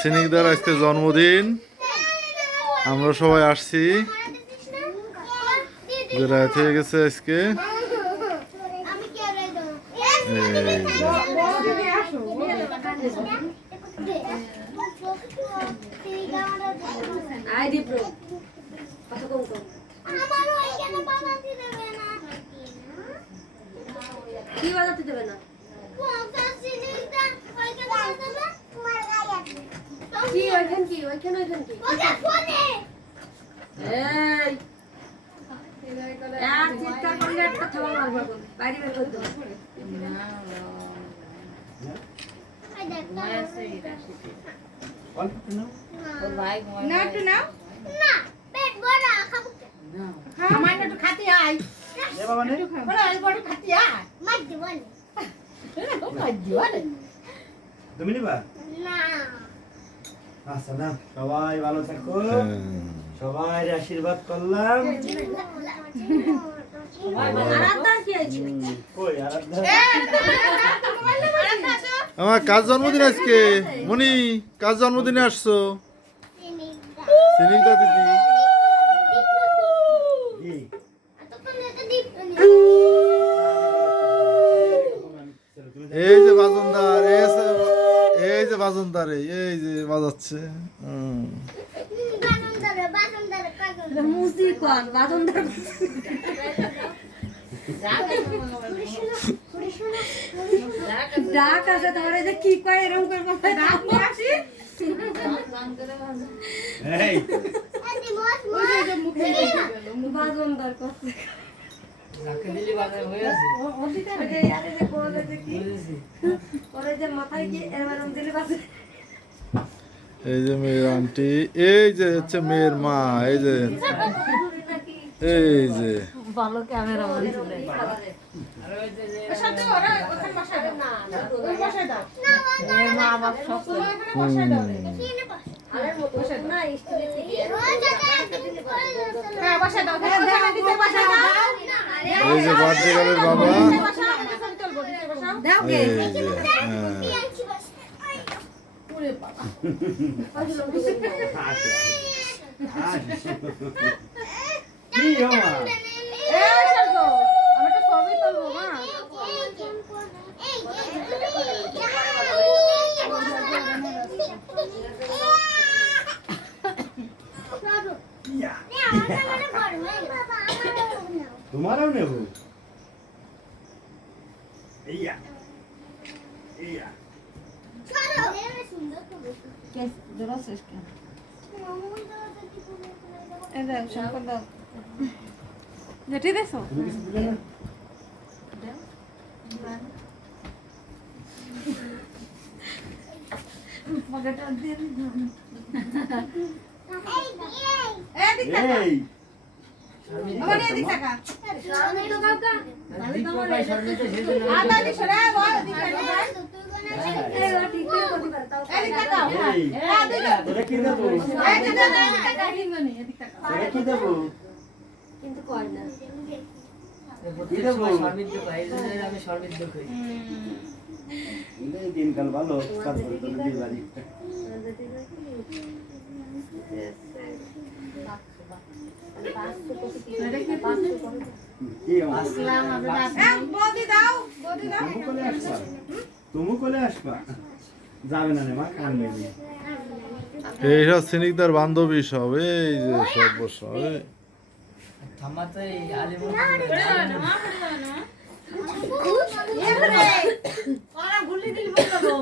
সিনিকদার আজকে জন্মদিন, আমরা সবাই আসছি। রাত হয়ে গেছে আজকে। কি বাজাতে দেবে না? কি ওইখান কি ওইখান ওইখান কি এই এক চিৎকার করলে একটা থাবা মারবো বাইরে বের করে দেবো। না একটু নাও না পেট ভরা খাবো না আমার একটু খাতি আই এ বাবা নে বড় আই বড় খাতি আই মার দিব না মার দিব না তুমি নিবা না আচ্ছা না সবাই ভালো থাকো সবাই আশীর্বাদ করলাম আরাধনা কি আছে কই আরাধনা আমার কাজ জন্মদিন আজকে। মনি, কাজ জন্মদিনে আসছো? সিনিকদা দিদি। কি এই যে বাজনদার, এই যে বাজনদার, এই যে বাজাচ্ছে। মুসিকন বাজনদার ডাক আছে তোমার যে কি কয় এরকম করে কথা ডাক আসি এই বাজনদার কথা যাকে দিলি বাজার হয়ে আছে ওই আরে যে বলে যে কি ওরে যে মাথায় কি এরকম দিলে বাজে। এই যে মেয়ের আন্টি, এই যে হচ্ছে মেয়ের মা, এই যে ভালো ক্যামেরা মানে চলে আর ওই যে সাথে ওরা ওখানে বসায় দাও না ওই বসায় দাও এর মা বাবা সব ওখানে বসায় দাও কিনে আরে মতো না স্ত্রী থেকে হ্যাঁ বসায় দাও হ্যাঁ দিতে বসায় দাও এই যে বার্থডে গার্লের বাবা। বসাও আমি ফোন চলবো দিতে বসাও দাও কে এই যে ওরে বাবা কি হওয়া এই সরগো আমি তো ছবি তুলবো মা তোমারও নেব এইয়া এইয়া কেস জোরা শেষ কে এই দাও শঙ্কর দাও যেটি দেখো তুমি কিছু দিলে না মগটা দিয়ে এই আমার এদিক টাকা আমি তো কাকা আমি তো দীপক ভাই সর্বিত সেজন্য আদা দিছ রে বল দিছ রে এই ঠিক করে করতে পারে তাও এদিক টাকা এই এটা কি দেবো এই দিক টাকা হিন্দনি এদিক টাকা এটা কি দেবো কিন্তু কয় না প্রত্যেক সময় সর্বিত ভাই এর জন্য আমি সর্বিত করি এই দিনকাল ভালো তারপরে তো দিয়ে বাড়ি কি হওয়া বদি দাও বদি দাও তুমি কোলে আসবা তুমি কোলে আসবা যাবে না রে মা কানবে না এই সব সিনিকদার বান্ধবী সব, এই যে সব বসব। থামাতে এই আলিমুল ওরা গুলি দিলি বলবো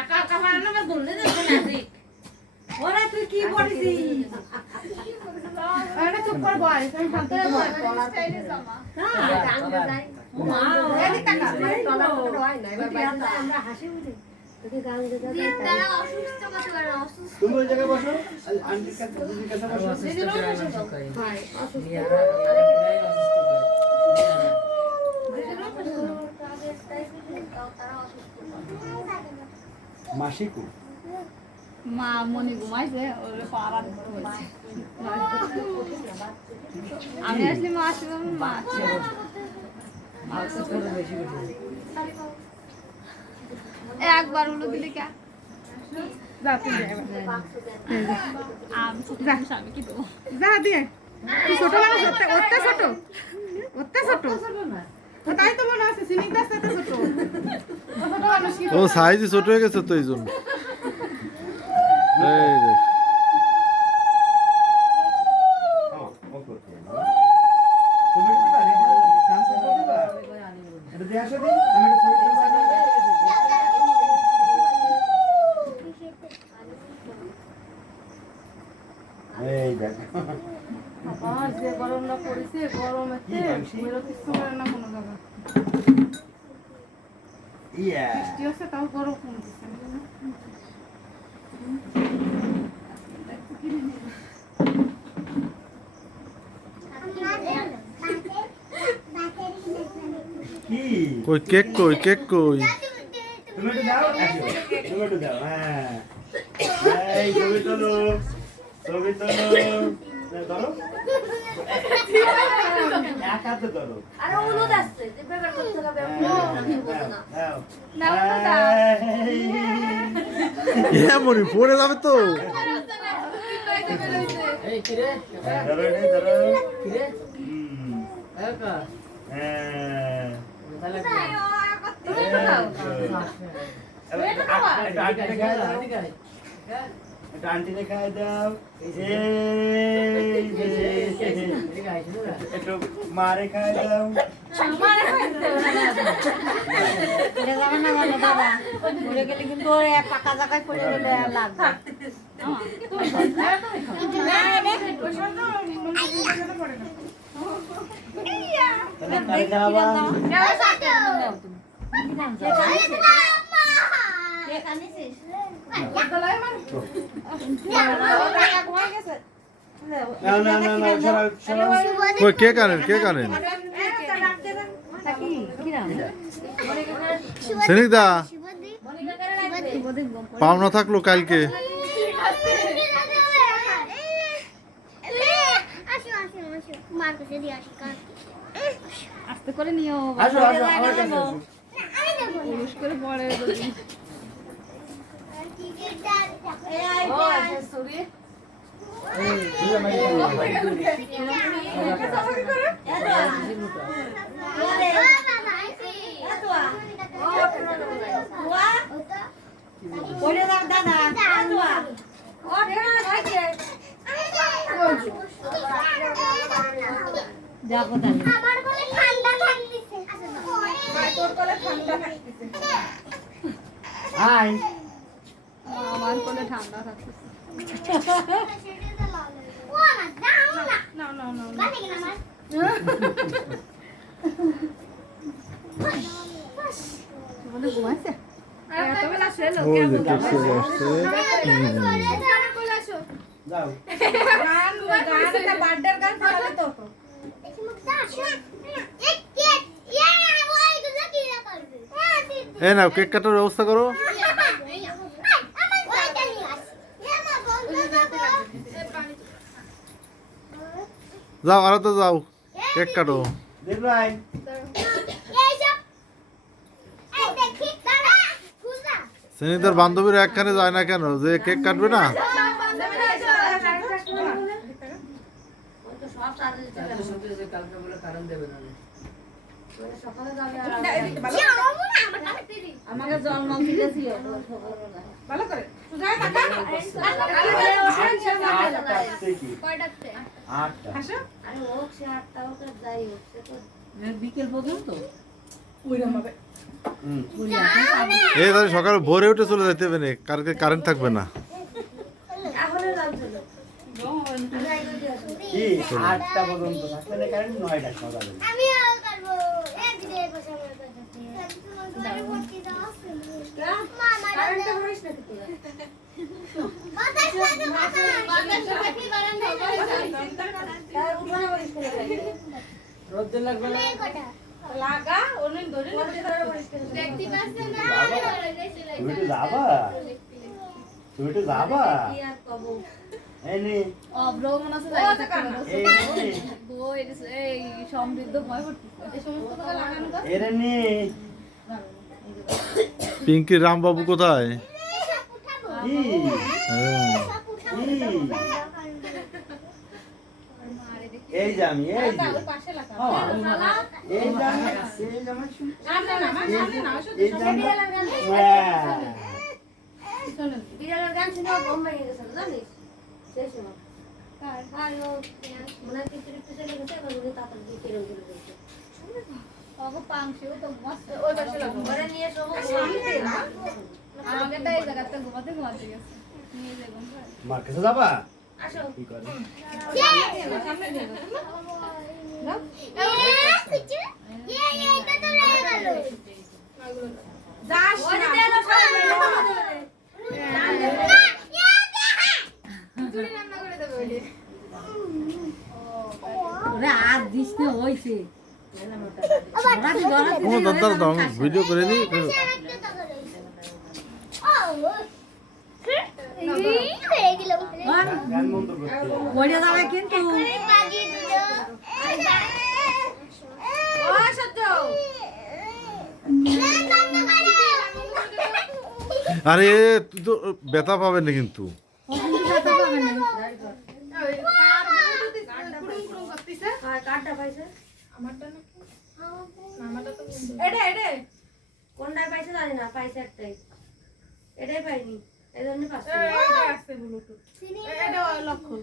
একা একা মারলে না গুলি দেব না ঠিক ওরা তুই কি পড়িছিস আরে চুপ কর বল তুমি শান্ত বল স্টাইলে জামা মা এদিক টাকা তলা ফটো হয় না এবার আমরা হাসি উঠে তোকে গান দিতে তারা অসুস্থ কত করে অসুস্থ তুমি ওই জায়গায় বসো আন্টির কাছে দিদির কাছে বসো অসুস্থ করে ভাই অসুস্থ ইয়ারা আরেকটাই অসুস্থ করে মাসিকু মা মনি ঘুমাইছে ওরে পাড়া হইছে আমি আসলে মা আসলে মা মাংস করে বেশি বেশি একবার উলো দিলে কে যা তুই যা এবার। যা দিয়ে তুই ছোট মানুষ ওরটা ছোট ও তাই তো মনে আছে সিনিক দাস তো ছোট ও ছোট মানুষ কি ও সাইজ ছোট হয়ে গেছে তো এই জন্য এই রে তুমি কি পারি চান্স দিবা এটা দিয়ে আসো দি আমি এটা ছবি এই দেখো বাবা যে গরমটা পড়েছে গরমেতে বেরো কিছু করে না কোনো জায়গা ইয়া বৃষ্টি হচ্ছে তাও গরম কমতেছে কি কই কেক কই তুমি একটু দাও আসো তুমি একটু দাও হ্যাঁ এই ছবি তোলো ধরো এক হাতে ধরো আরে হলুদ আসছে যে পেপার করতে হবে দাও এমনই পড়ে যাবে তো এই কিরে ধরো ধরো কিরে হুম একা হ্যাঁ তাহলে আন্টি খাই দাও একটু মারে খাই দাও কিন্তু পাকা জায়গায় পড়ে গেলে লাগবে কই কেক আনেন সেনিকদা পাওনা থাকলো কালকে আস্তে করে নিও আসো আসো আমার কাছে আসো পুরুষ করে পড়ে আমার বলে ঠান্ডা থাকতেছে তোর কোলে ঠান্ডা থাকতেছে হাই আমার কোলে ঠান্ডা থাকতেছে ও না দাও না না বানে কিনা আমার তোমাদের ঘুমাইছে এত বেলা ছেলে ওই যে কেক চলে আসছে যাও গানটা বার্থডের গান চালালে তো দেখি মুখ দাও এক কেক ইয়া ওই গুলো কি করবে এই নাও কেক কাটার ব্যবস্থা করো যাও আর তো যাও কেক কাটো দেখ ভাই সেনিকদার বান্ধবীরা একখানে যায় না কেন যে কেক কাটবে না কালকে বলে কারণ দেবে না আমাকে জল মাল দিয়েছিল ভালো করে সুজায় টাকা কয়টাতে আটটা হাসো আরে হোক সে 8টা হোক আর যাই হোক সে তো বিকেল পর্যন্ত ওইরকম হবে হুম এই তাহলে সকালে ভোরে উঠে চলে যেতে হবে না কালকে কারেন্ট থাকবে না তাহলে লাগছিল কি আটটা পর্যন্ত থাকবে না কারণ 9টা সকালে আমি আর করব এক দিনে বসে আমার কাছে তোমার ভর্তি দাও আছে মামা কারেন্ট করিস না তুই বাতাস লাগে বাতাস কি বারান তার উঠানে বলিস করে রোদ দিন লাগবে না লাগা ওনে ধরে দেখতে পাচ্ছ না তুমি তো যাবা কি আর কব এই নে অব্রমন আছে এই নে বই এই সমৃদ্ধ ভয় করতেছে এই সমস্ত কথা লাগানো তো এরে নে পিঙ্কি রামবাবু কোথায় কি হ্যাঁ। এই যে আমি এই যে ওর পাশে লাগা হ্যাঁ, এই যে আমি শুন সামনে না আমার সামনে না শুধু এই যে আমি বিড়ালের গান শুনে ঘুম ভেঙে গেছে জানিস সেই সময় আর ও মনে হয় কিছু কিছু চলে গেছে এখন উনি তাড়াতাড়ি দিয়ে কেরম করে দিয়েছে ওগো পাংশিও তো মস্ত ওই পাশে লাগা ঘরে নিয়ে সব সামনে না আমাকে তাই জায়গাতে ঘুমাতে গেছে নিয়ে যাবো মার কাছে যাবা আসো কি করে সামনে নিয়ে যাবো এটা তো লেগে গেল যাস ওরে না দে না চুরি রান্না করে দেবে ওই ওরে আর দিস না হইছে ও দাদা দাও ভিডিও করে দিই গান বন্ধ করতে পড়ে যাবে কিন্তু ও সত্য আরে তুই তো ব্যথা পাবে না কিন্তু ও কিন্তু ব্যথা পাবে না কার্ডটা পাইছে এডে কোনটায় পাইছে জানি না পাইছে একটাই এটাই পাইনি এই জন্য পাচ্ছে এটা আছে ব্লুটুথ এটা লক্ষ্য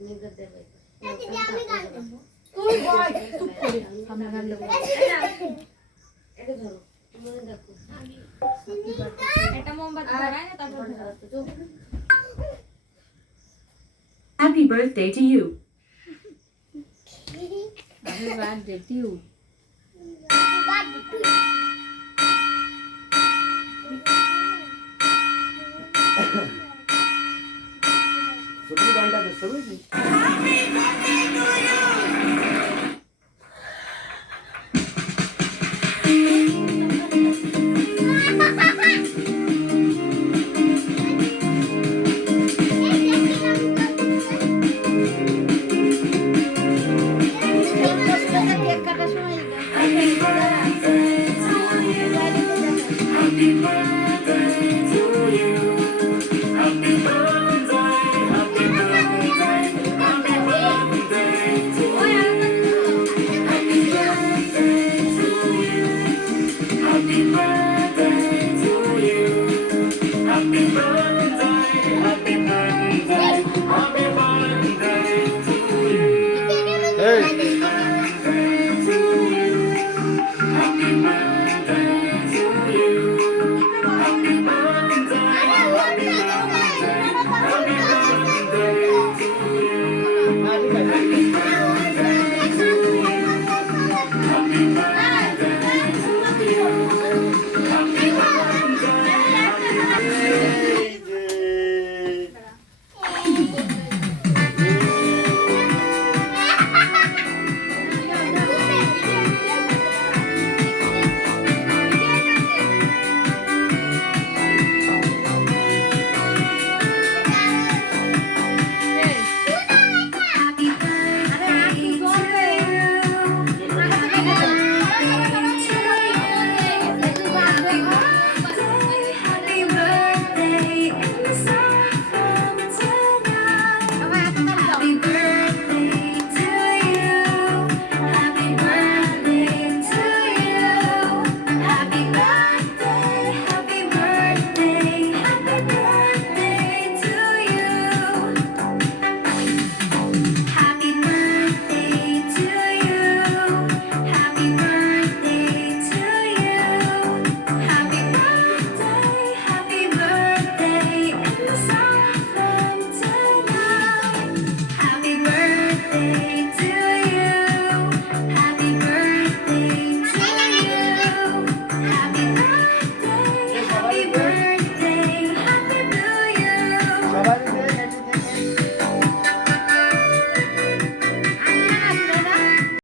নিগদ দে পাইছে তুই বল চুপ করে সামনে গান দেবো এটা ধরো মনে দেখো এটা মোমবাতি ধরায় না তারপর Happy birthday to you. Happy birthday to you. ছোট গানটা দেখতে বুঝলি